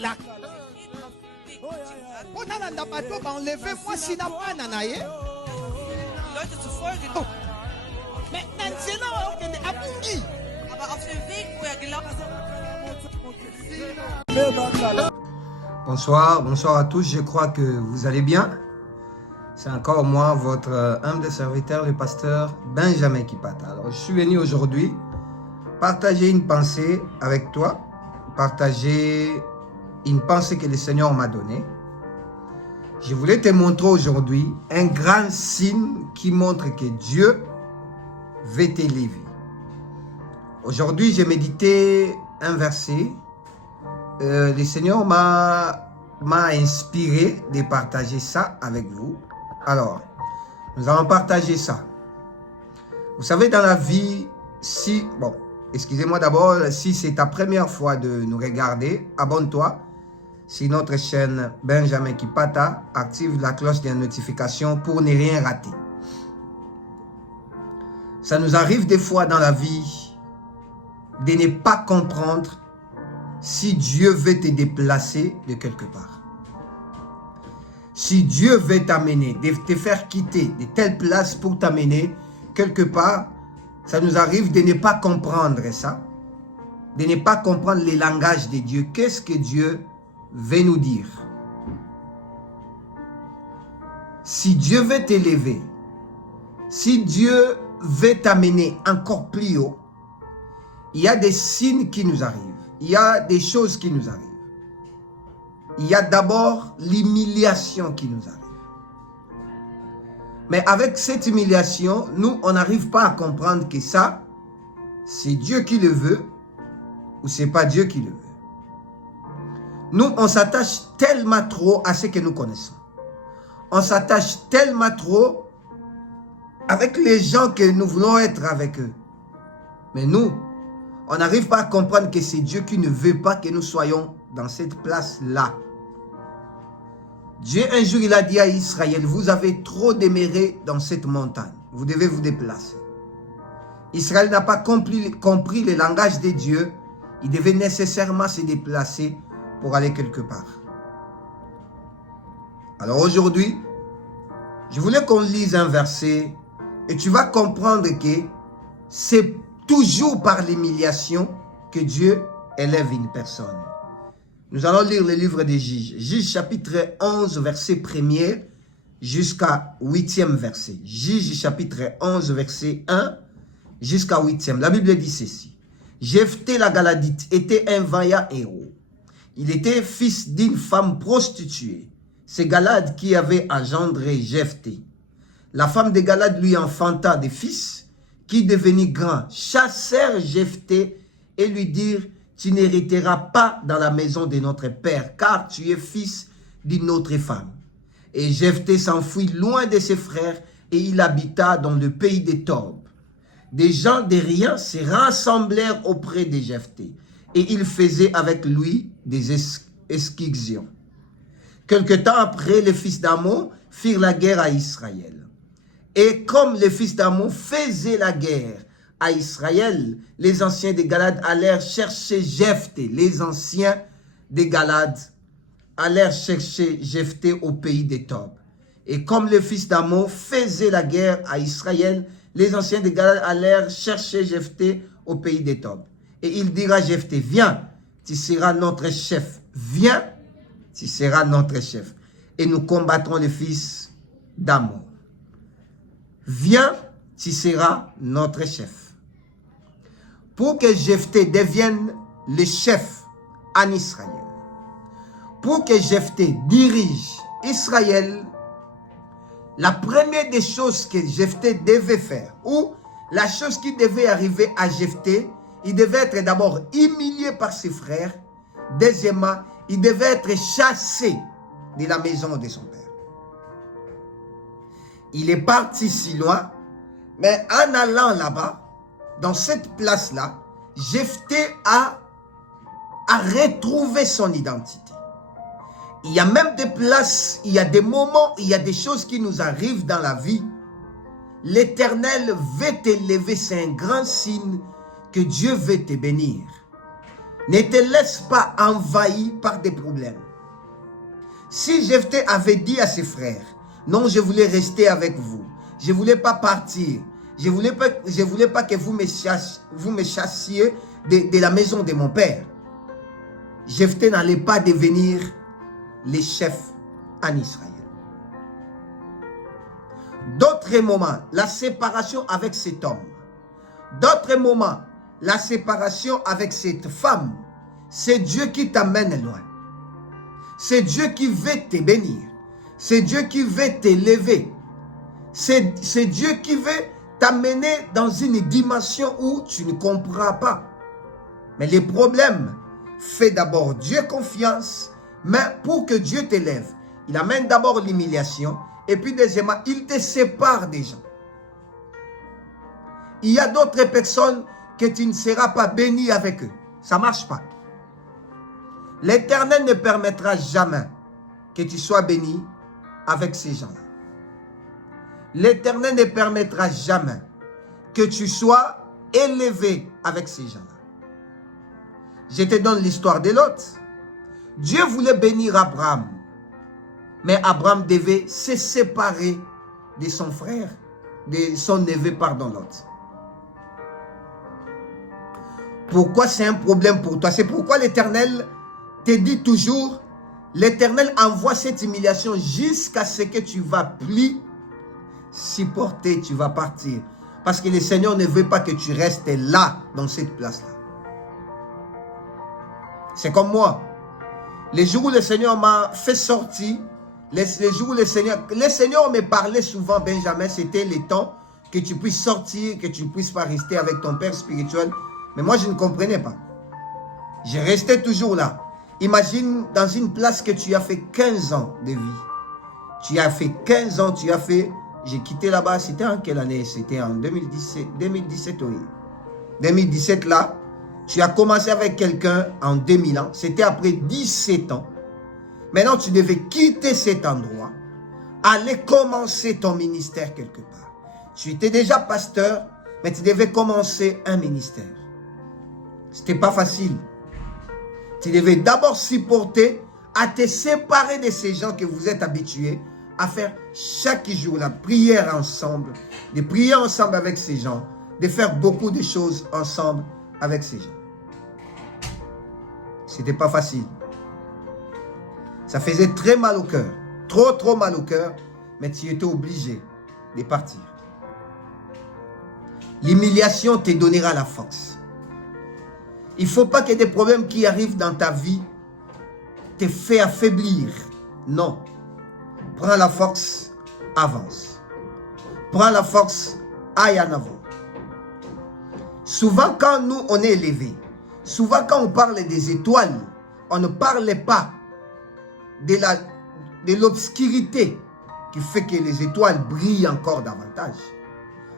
la Aber auf dem Weg, wo er gelaufen ist. Bonsoir, bonsoir à tous, je crois que vous allez bien. C'est encore moi, votre humble serviteur, le pasteur Benjamin Kipata. Alors, je suis venu aujourd'hui partager une pensée avec toi, partager une pensée que le Seigneur m'a donnée. Je voulais te montrer aujourd'hui un grand signe qui montre que Dieu veut t'élever. Aujourd'hui, j'ai médité un verset. Le Seigneur m'a inspiré de partager ça avec vous. Alors, nous allons partager ça. Vous savez, dans la vie, si... Bon, excusez-moi d'abord, si c'est ta première fois de nous regarder, abonne-toi sur notre chaîne Benjamin Kipata. Active la cloche de notification pour ne rien rater. Ça nous arrive des fois dans la vie de ne pas comprendre si Dieu veut te déplacer de quelque part. Si Dieu veut t'amener, de te faire quitter de telle place pour t'amener quelque part, ça nous arrive de ne pas comprendre ça, de ne pas comprendre le langage de Dieu. Qu'est-ce que Dieu veut nous dire? Si Dieu veut t'élever, si Dieu veut t'amener encore plus haut, il y a des signes qui nous arrivent. Il y a des choses qui nous arrivent. Il y a d'abord l'humiliation qui nous arrive. Mais avec cette humiliation, nous, on n'arrive pas à comprendre que ça, c'est Dieu qui le veut ou c'est pas Dieu qui le veut. Nous, on s'attache tellement trop à ce que nous connaissons. On s'attache tellement trop avec les gens que nous voulons être avec eux. Mais nous, on n'arrive pas à comprendre que c'est Dieu qui ne veut pas que nous soyons dans cette place-là. Dieu, un jour, il a dit à Israël, vous avez trop demeuré dans cette montagne. Vous devez vous déplacer. Israël n'a pas compris le langage de Dieu. Il devait nécessairement se déplacer pour aller quelque part. Alors aujourd'hui, je voulais qu'on lise un verset et tu vas comprendre que c'est toujours par l'humiliation que Dieu élève une personne. Nous allons lire le livre des Juges. Juges chapitre 11, verset 1er jusqu'à 8e verset. Juges chapitre 11, verset 1 jusqu'à 8e. La Bible dit ceci. Jephthé la Galadite était un vaillant héros. Il était fils d'une femme prostituée. C'est Galad qui avait engendré Jephthé. La femme de Galad lui enfanta des fils qui devenit grand, chassèrent Jephthé et lui dirent, tu n'hériteras pas dans la maison de notre père, car tu es fils d'une autre femme. Et Jephthé s'enfuit loin de ses frères et il habita dans le pays des Tob. Des gens de rien se rassemblèrent auprès de Jephthé et ils faisaient avec lui des esquictions. Quelque temps après, les fils d'Ammon firent la guerre à Israël. Et comme les fils d'Ammon faisaient la guerre à Israël, les anciens de Galad allèrent chercher Jephthé. Les anciens de Galad allèrent chercher Jephthé au pays des Tob. Et comme les fils d'Ammon faisaient la guerre à Israël, les anciens de Galad allèrent chercher Jephthé au pays des Tob. Et il dira à Jephthé, viens, tu seras notre chef. Viens, tu seras notre chef. Et nous combattrons les fils d'Ammon. Viens, tu seras notre chef. Pour que Jephthé devienne le chef en Israël, pour que Jephthé dirige Israël, la première des choses que Jephthé devait faire, ou la chose qui devait arriver à Jephthé, il devait être d'abord humilié par ses frères. Deuxièmement, il devait être chassé de la maison de son père. Il est parti si loin, mais en allant là-bas, dans cette place-là, Jephthé a retrouvé son identité. Il y a même des places, il y a des moments, il y a des choses qui nous arrivent dans la vie. L'Éternel veut t'élever, c'est un grand signe que Dieu veut te bénir. Ne te laisse pas envahir par des problèmes. Si Jephthé avait dit à ses frères, non, je voulais rester avec vous, je ne voulais pas partir, je ne voulais pas que vous me chassiez de la maison de mon père, Jephthé n'allait pas devenir le chef en Israël. D'autres moments, la séparation avec cet homme, d'autres moments, la séparation avec cette femme, c'est Dieu qui t'amène loin. C'est Dieu qui veut te bénir. C'est Dieu qui veut t'élever. C'est Dieu qui veut t'amener dans une dimension où tu ne comprends pas. Mais les problèmes, fais d'abord Dieu confiance, mais pour que Dieu t'élève, il amène d'abord l'humiliation, et puis deuxièmement, il te sépare des gens. Il y a d'autres personnes que tu ne seras pas béni avec eux. Ça ne marche pas. L'Éternel ne permettra jamais que tu sois béni avec ces gens-là. L'Éternel ne permettra jamais que tu sois élevé avec ces gens-là. Je te donne l'histoire de Lot. Dieu voulait bénir Abraham, mais Abraham devait se séparer de son frère, de son neveu, Lot. Pourquoi c'est un problème pour toi? C'est pourquoi l'Éternel te dit toujours, l'Éternel envoie cette humiliation jusqu'à ce que tu vas plus supporter, tu vas partir. Parce que le Seigneur ne veut pas que tu restes là, dans cette place-là. C'est comme moi. Les jours où le Seigneur m'a fait sortir, les jours où le Seigneur me parlait souvent, Benjamin, c'était le temps que tu puisses sortir, que tu ne puisses pas rester avec ton père spirituel. Mais moi, je ne comprenais pas. Je restais toujours là. Imagine dans une place que tu as fait 15 ans de vie. Tu as fait 15 ans, j'ai quitté là-bas, c'était en quelle année? C'était en 2017, oui. 2017 là, tu as commencé avec quelqu'un en 2000 ans, c'était après 17 ans. Maintenant, tu devais quitter cet endroit, aller commencer ton ministère quelque part. Tu étais déjà pasteur, mais tu devais commencer un ministère. C'était pas facile. Tu devais d'abord supporter à te séparer de ces gens que vous êtes habitués à faire chaque jour la prière ensemble, de prier ensemble avec ces gens, de faire beaucoup de choses ensemble avec ces gens. C'était pas facile. Ça faisait très mal au cœur, trop mal au cœur, mais tu étais obligé de partir. L'humiliation te donnera la force. Il ne faut pas que des problèmes qui arrivent dans ta vie te fassent affaiblir. Non. Prends la force, avance. Prends la force, aille en avant. Souvent quand nous, on est élevés, souvent quand on parle des étoiles, on ne parle pas de l'obscurité qui fait que les étoiles brillent encore davantage.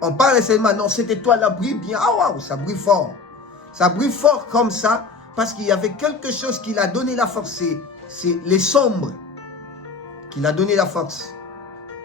On parle seulement, non, cette étoile-là brille bien. Ah waouh, ça brille fort. Ça brille fort comme ça parce qu'il y avait quelque chose qui l'a donné la force. C'est les sombres qui l'a donné la force.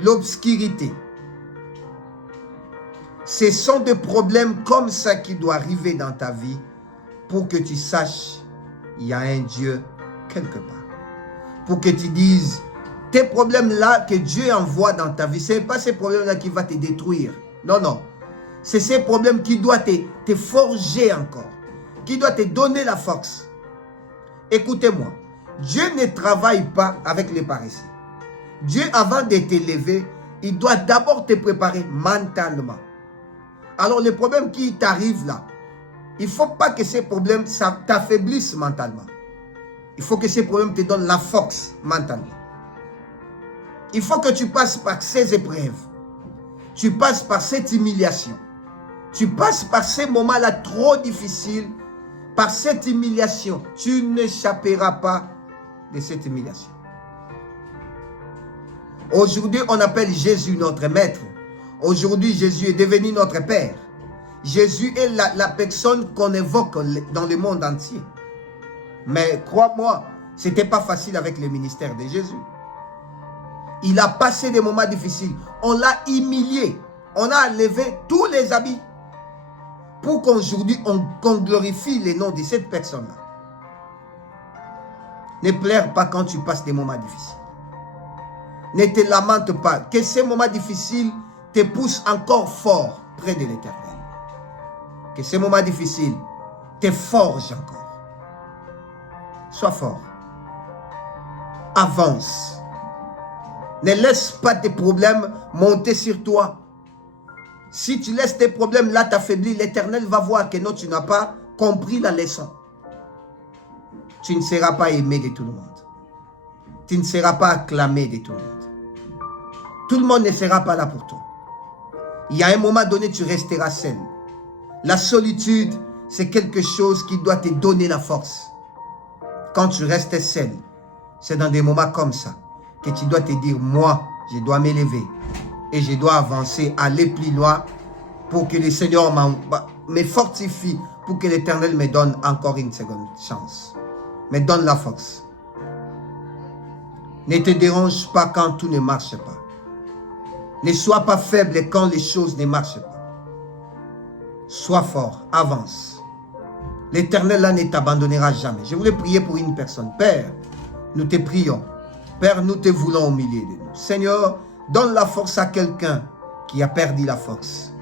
L'obscurité. Ce sont des problèmes comme ça qui doivent arriver dans ta vie pour que tu saches il y a un Dieu quelque part. Pour que tu dises, tes problèmes-là que Dieu envoie dans ta vie, ce n'est pas ces problèmes-là qui vont te détruire. Non, non. C'est ces problèmes qui doivent te forger encore, qui doivent te donner la force. Écoutez-moi, Dieu ne travaille pas avec les paresseux. Dieu, avant de t'élever, il doit d'abord te préparer mentalement. Alors, les problèmes qui t'arrivent là, il ne faut pas que ces problèmes t'affaiblissent mentalement. Il faut que ces problèmes te donnent la force mentalement. Il faut que tu passes par ces épreuves. Tu passes par cette humiliation. Tu passes par ces moments-là trop difficiles. Par cette humiliation. Tu n'échapperas pas de cette humiliation. Aujourd'hui, on appelle Jésus notre maître. Aujourd'hui, Jésus est devenu notre Père. Jésus est la personne qu'on évoque dans le monde entier. Mais crois-moi, ce n'était pas facile avec le ministère de Jésus. Il a passé des moments difficiles. On l'a humilié. On a enlevé tous les habits. Pour qu'aujourd'hui, on glorifie le nom de cette personne-là. Ne pleure pas quand tu passes des moments difficiles. Ne te lamente pas. Que ces moments difficiles te poussent encore fort près de l'Éternel. Que ces moments difficiles te forgent encore. Sois fort. Avance. Ne laisse pas tes problèmes monter sur toi. Si tu laisses tes problèmes là t'affaiblir, l'Éternel va voir que non, tu n'as pas compris la leçon. Tu ne seras pas aimé de tout le monde. Tu ne seras pas acclamé de tout le monde. Tout le monde ne sera pas là pour toi. Il y a un moment donné, tu resteras seul. La solitude, c'est quelque chose qui doit te donner la force. Quand tu restes seul, c'est dans des moments comme ça que tu dois te dire, moi, je dois m'élever et je dois avancer, aller plus loin pour que le Seigneur me fortifie, pour que l'Éternel me donne encore une seconde chance. Me donne la force. Ne te dérange pas quand tout ne marche pas. Ne sois pas faible quand les choses ne marchent pas. Sois fort, avance. L'Éternel là ne t'abandonnera jamais. Je voulais prier pour une personne. Père, nous te prions. Père, nous te voulons au milieu de nous. Seigneur, donne la force à quelqu'un qui a perdu la force.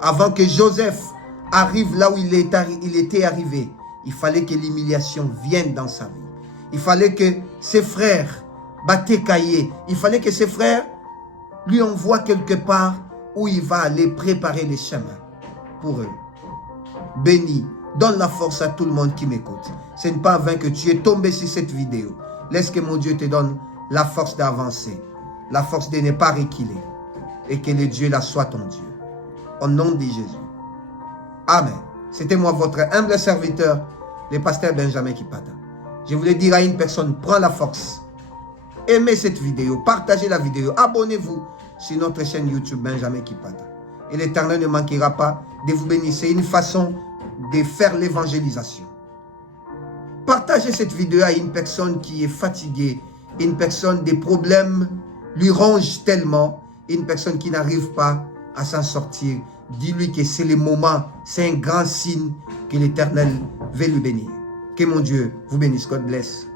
Avant que Joseph arrive là où il était arrivé, il fallait que l'humiliation vienne dans sa vie. Il fallait que ses frères battaient cahier. Il fallait que ses frères lui envoient quelque part où il va aller préparer les chemins pour eux. Bénis, donne la force à tout le monde qui m'écoute. Ce n'est pas vain que tu es tombé sur cette vidéo. Laisse que mon Dieu te donne la force d'avancer, la force de ne pas reculer, et que le Dieu là soit ton Dieu. Au nom de Jésus. Amen. C'était moi, votre humble serviteur, le pasteur Benjamin Kipata. Je voulais dire à une personne, prends la force. Aimez cette vidéo, partagez la vidéo, abonnez-vous sur notre chaîne YouTube Benjamin Kipata. Et l'Éternel ne manquera pas de vous bénir. C'est une façon de faire l'évangélisation. Partagez cette vidéo à une personne qui est fatiguée, une personne des problèmes lui rongent tellement, une personne qui n'arrive pas à s'en sortir. Dis-lui que c'est le moment, c'est un grand signe que l'Éternel veut lui bénir. Que mon Dieu vous bénisse. God bless.